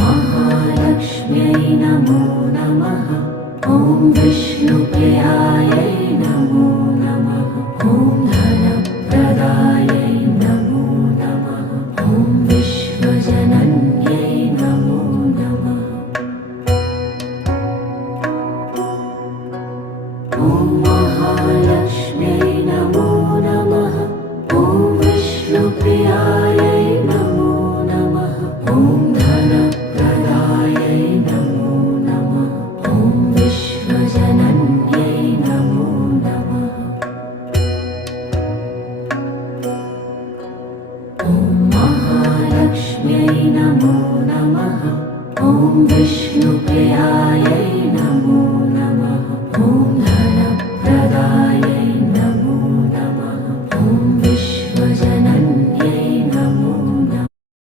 महालक्ष्म्यै नमो नमः। ॐ विष्णुप्रियायै नमो नमः। ॐ धनप्रदायै नमो नमः। ॐ विश्वजनन्यै नमो नमः। ॐ महालक्ष्म्यै नमो नमः। ॐ विष्णुप्रियायै नमो नमः। ॐ धनप्रदायै नमो नमः। ॐ विश्वजनन्यै नमो नमः। ॐ महालक्ष्म्यै नमो नमः। ॐ विष्णु